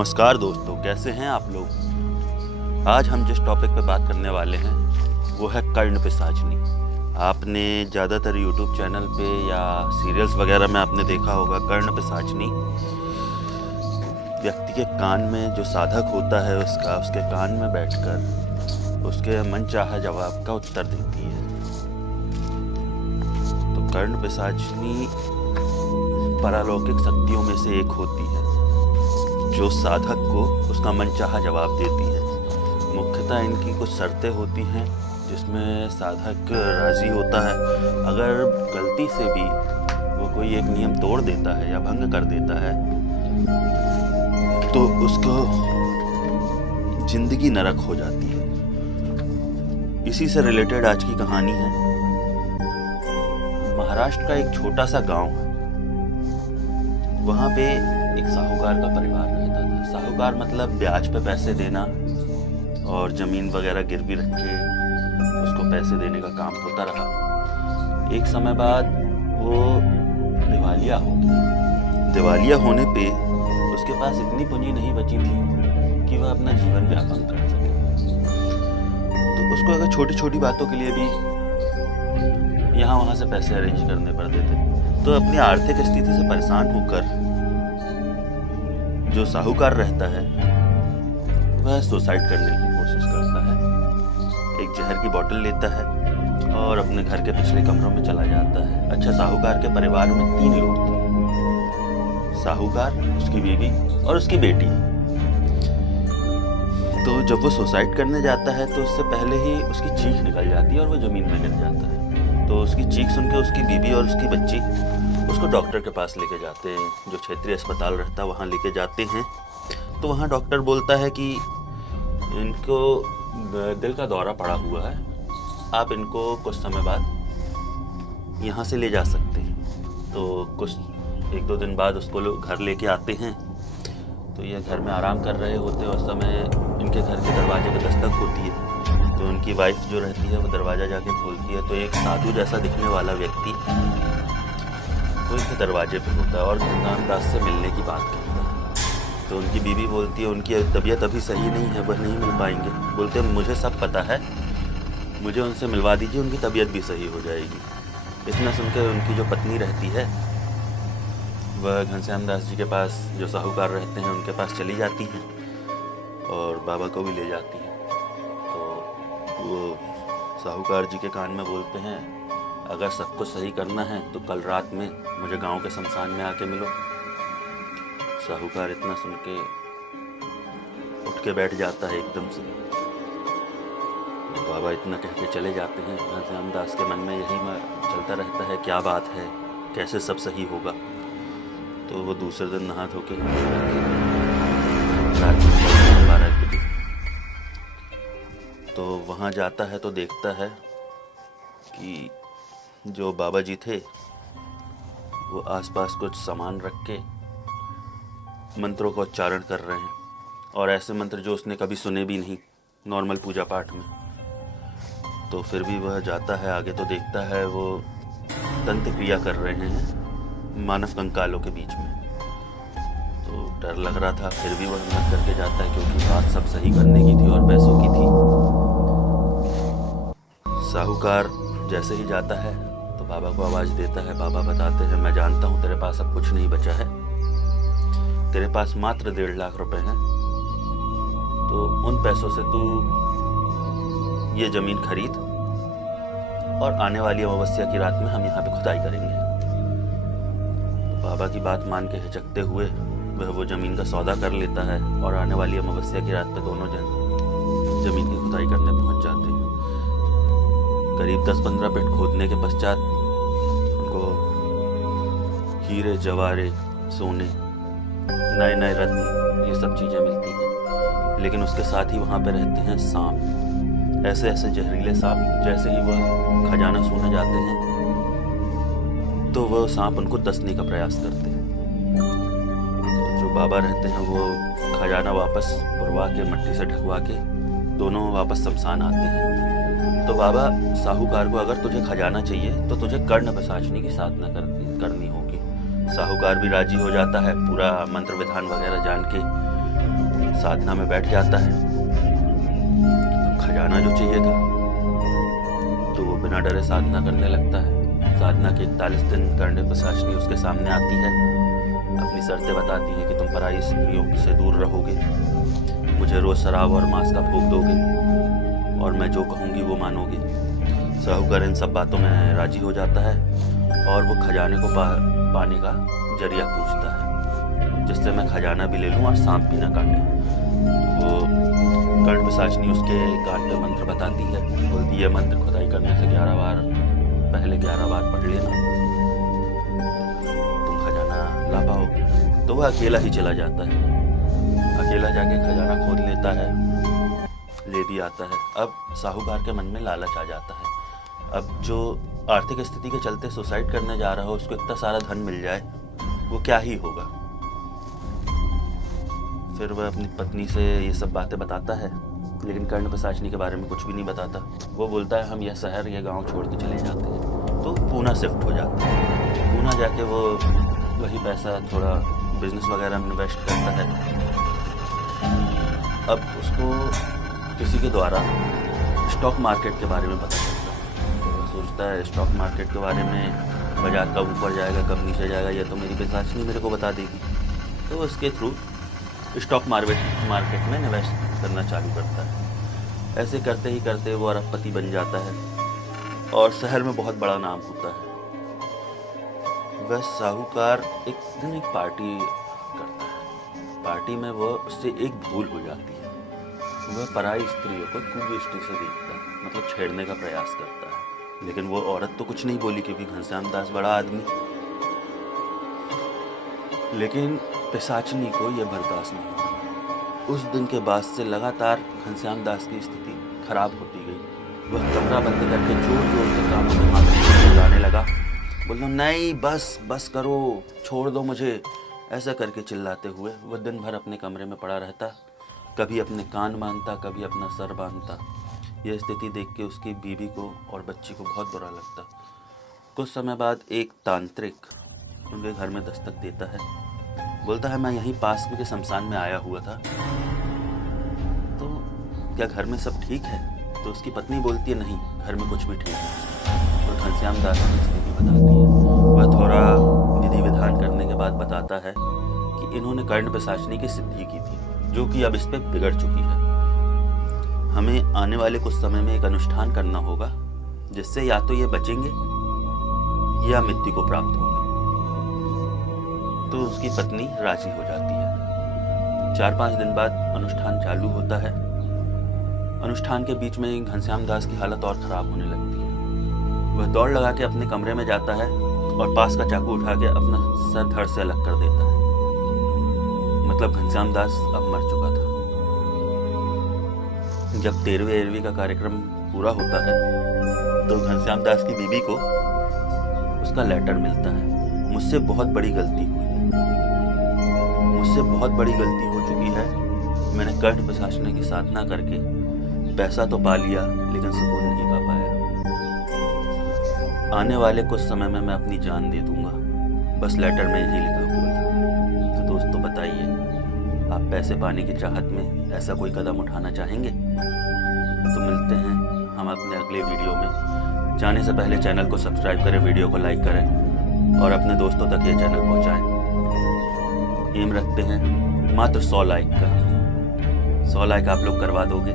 नमस्कार दोस्तों, कैसे हैं आप लोग। आज हम जिस टॉपिक पे बात करने वाले हैं वो है कर्ण पिशाचनी। आपने ज़्यादातर यूट्यूब चैनल पे या सीरियल्स वगैरह में आपने देखा होगा कर्ण पिशाचनी व्यक्ति के कान में जो साधक होता है उसके कान में बैठकर उसके मनचाहा जवाब का उत्तर देती है। तो कर्ण पिशाचनी पारलौकिक शक्तियों में से एक होती है जो साधक को उसका मनचाहा जवाब देती है। मुख्यतः इनकी कुछ शर्तें होती हैं जिसमें साधक राजी होता है। अगर गलती से भी वो कोई एक नियम तोड़ देता है या भंग कर देता है तो उसको जिंदगी नरक हो जाती है। इसी से रिलेटेड आज की कहानी है। महाराष्ट्र का एक छोटा सा गांव है। वहाँ पे एक साहूकार का परिवार रहता था। साहूकार मतलब ब्याज पे पैसे देना और ज़मीन वगैरह गिरवी रख के उसको पैसे देने का काम होता रहा। एक समय बाद वो दिवालिया हो गया। दिवालिया होने पे उसके पास इतनी पूंजी नहीं बची थी कि वह अपना जीवन यापन कर सके। तो उसको अगर छोटी छोटी बातों के लिए भी यहाँ वहाँ से पैसे अरेंज करने पड़ते थे। तो अपनी आर्थिक स्थिति से परेशान होकर जो साहूकार रहता है वह सुसाइड करने की कोशिश करता है। एक जहर की बोतल लेता है और अपने घर के पिछले कमरों में चला जाता है। अच्छा, साहूकार के परिवार में 3 लोग थे, साहूकार, उसकी बीवी और उसकी बेटी। तो जब वो सुसाइड करने जाता है तो उससे पहले ही उसकी चीख निकल जाती है और वो ज़मीन में गिर जाता है। तो उसकी चीख सुन के उसकी बीवी और उसकी बच्ची उसको डॉक्टर के पास लेके जाते हैं। जो क्षेत्रीय अस्पताल रहता है वहाँ लेके जाते हैं। तो वहाँ डॉक्टर बोलता है कि इनको दिल का दौरा पड़ा हुआ है, आप इनको कुछ समय बाद यहाँ से ले जा सकते हैं। तो कुछ 1-2 दिन बाद उसको लोग घर लेके आते हैं। तो ये घर में आराम कर रहे होते हैं। उस समय इनके घर के दरवाजे पर दस्तक होती है। तो उनकी वाइफ जो रहती है वो दरवाज़ा जाके खोलती है। तो एक साधु जैसा दिखने वाला व्यक्ति वो इनके दरवाजे पे होता है और घनश्यामदास से मिलने की बात करता है। तो उनकी बीवी बोलती है उनकी तबीयत अभी सही नहीं है, वह नहीं मिल पाएंगे। बोलते हैं मुझे सब पता है, मुझे उनसे मिलवा दीजिए, उनकी तबीयत भी सही हो जाएगी। इतना सुनकर उनकी जो पत्नी रहती है वह घनश्यामदास जी के पास, जो साहूकार रहते हैं, उनके पास चली जाती हैं और बाबा को भी ले जाती हैं। तो वो साहूकार जी के कान में बोलते हैं अगर सब कुछ सही करना है तो कल रात में मुझे गांव के शमशान में आके मिलो। साहूकार इतना सुन के उठ के बैठ जाता है एकदम से। बाबा इतना कह के चले जाते हैं। घनश्यामदास के मन में यही चलता रहता है, क्या बात है, कैसे सब सही होगा। तो वो दूसरे दिन नहा धो के रात में 12 बजे तो वहाँ जाता है तो देखता है कि जो बाबा जी थे वो आसपास कुछ सामान रख के मंत्रों का उच्चारण कर रहे हैं, और ऐसे मंत्र जो उसने कभी सुने भी नहीं नॉर्मल पूजा पाठ में। तो फिर भी वह जाता है आगे तो देखता है वो तंत्र क्रिया कर रहे हैं मानव कंकालों के बीच में। तो डर लग रहा था, फिर भी वह हिम्मत करके जाता है क्योंकि बात सब सही करने की थी और पैसों की थी। साहूकार जैसे ही जाता है तो बाबा को आवाज़ देता है। बाबा बताते हैं मैं जानता हूँ तेरे पास अब कुछ नहीं बचा है, तेरे पास मात्र 1.5 लाख रुपए हैं। तो उन पैसों से तू ये ज़मीन खरीद और आने वाली अमावस्या की रात में हम यहाँ पे खुदाई करेंगे। तो बाबा की बात मान के हिचकते हुए वह वो ज़मीन का सौदा कर लेता है और आने वाली अमावस्या की रात पे दोनों जन ज़मीन की खुदाई करने पहुँच जाते हैं। करीब 10-15 फीट खोदने के पश्चात उनको हीरे, जवाहरे, सोने, नए नए रत्न, ये सब चीज़ें मिलती हैं। लेकिन उसके साथ ही वहाँ पे रहते हैं सांप, ऐसे ऐसे जहरीले सांप। जैसे ही वह खजाना छूने जाते हैं तो वह सांप उनको डसने का प्रयास करते हैं। तो जो बाबा रहते हैं वो खजाना वापस पुरवा के मट्टी से ढकवा के दोनों वापस शमशान आते हैं। तो बाबा साहूकार को अगर तुझे खजाना चाहिए तो तुझे कर्ण पिशाचनी की साधना करनी होगी। साहूकार भी राजी हो जाता है, पूरा मंत्र विधान वगैरह जान के साधना में बैठ जाता है। तो खजाना जो चाहिए था तो वो बिना डरे साधना करने लगता है। साधना के 41 दिन करने पिशाचिनी उसके सामने आती है, अपनी शर्तें बताती है कि तुम पराई स्त्रियों से दूर रहोगे, मुझे रोज़ शराब और मांस का भोग दोगे और मैं जो कहूँगी वो मानोगे। साहूकार इन सब बातों में राजी हो जाता है और वो खजाने को पाने का जरिया पूछता है, जिससे मैं खजाना भी ले लूँ और सांप भी ना काटे। वो कर्ण पिशाचिनी उसके कान पे मंत्र बताती है, बोलती है मंत्र खुदाई करने से 11 बार पहले 11 बार पढ़ लेना, तुम खजाना ला पाओगे। तो वह अकेला ही चला जाता है, अकेला जाके खजाना खोद लेता है, ले भी आता है। अब साहूकार के मन में लालच आ जाता है। अब जो आर्थिक स्थिति के चलते सुसाइड करने जा रहा हो, उसको इतना सारा धन मिल जाए, वो क्या ही होगा। फिर वह अपनी पत्नी से ये सब बातें बताता है, लेकिन कर्ण पिशाचिनी के बारे में कुछ भी नहीं बताता। वो बोलता है हम यह शहर या गांव छोड़ के चले जाते हैं। तो पूना शिफ्ट हो जाता है। पूना जाके वो वही पैसा थोड़ा बिजनेस वगैरह में इन्वेस्ट करता है। अब उसको किसी के द्वारा स्टॉक मार्केट के बारे में पता चलता है। तो वो सोचता है स्टॉक मार्केट के बारे में, बाजार कब ऊपर जाएगा कब नीचे जाएगा ये तो मेरी पिशाचिनी मेरे को बता देगी। तो उसके थ्रू स्टॉक मार्केट में इन्वेस्ट करना चालू करता है। ऐसे करते ही करते वो अरबपति बन जाता है और शहर में बहुत बड़ा नाम होता है। वह साहूकार एक दिन एक पार्टी करता है। पार्टी में वो उससे एक भूल हो जाती है। वह पराई स्त्रियों को कुदृष्टि से देखता है, मतलब छेड़ने का प्रयास करता है। लेकिन वो औरत तो कुछ नहीं बोली क्योंकि घनश्याम दास बड़ा आदमी। लेकिन पिशाचिनी को यह बर्दाश्त नहीं हुआ। उस दिन के बाद से लगातार घनश्याम दास की स्थिति खराब होती गई। वह कमरा बंद करके जोर जोर से कानों में हाथ लगाने लगा, बोल नहीं बस करो, छोड़ दो मुझे, ऐसा करके चिल्लाते हुए वह दिन भर अपने कमरे में पड़ा रहता। कभी अपने कान बांधता, कभी अपना सर बांधता। यह स्थिति देख के उसकी बीवी को और बच्ची को बहुत बुरा लगता। कुछ समय बाद एक तांत्रिक उनके घर में दस्तक देता है। बोलता है मैं यहीं पास में के शमशान में आया हुआ था, तो क्या घर में सब ठीक है? तो उसकी पत्नी बोलती है नहीं, घर में कुछ भी ठीक है। तो घनश्याम दास की स्थिति बताती है। वह थोड़ा विधि विधान करने के बाद बताता है कि इन्होंने कर्ण पिशाचिनी की सिद्धि की थी, जो कि अब इस पे बिगड़ चुकी है। हमें आने वाले कुछ समय में एक अनुष्ठान करना होगा, जिससे या तो ये बचेंगे या मृत्यु को प्राप्त होंगे। तो उसकी पत्नी राजी हो जाती है। 4-5 दिन बाद अनुष्ठान चालू होता है। अनुष्ठान के बीच में घनश्याम दास की हालत और खराब होने लगती है। वह दौड़ लगा के अपने कमरे में जाता है और पास का चाकू उठा के अपना सर धड़ से अलग कर देता है। मतलब घनश्याम दास अब मर चुका था। जब 13वीं का कार्यक्रम पूरा होता है तो घनश्याम दास की बीवी को उसका लेटर मिलता है, मुझसे बहुत बड़ी गलती हुई है, मुझसे बहुत बड़ी गलती हो चुकी है। मैंने कर्ण पिशाचिनी की साधना करके पैसा तो पा लिया, लेकिन सुकून नहीं पा पाया। आने वाले कुछ समय में मैं अपनी जान दे दूंगा। बस लेटर में यही लिखा हुआ था। तो दोस्तों बताइए, आप पैसे पाने की चाहत में ऐसा कोई कदम उठाना चाहेंगे? तो मिलते हैं हम अपने अगले वीडियो में। जाने से पहले चैनल को सब्सक्राइब करें, वीडियो को लाइक करें और अपने दोस्तों तक ये चैनल पहुंचाएं। एम रखते हैं मात्र 100 लाइक का। 100 लाइक आप लोग करवा दोगे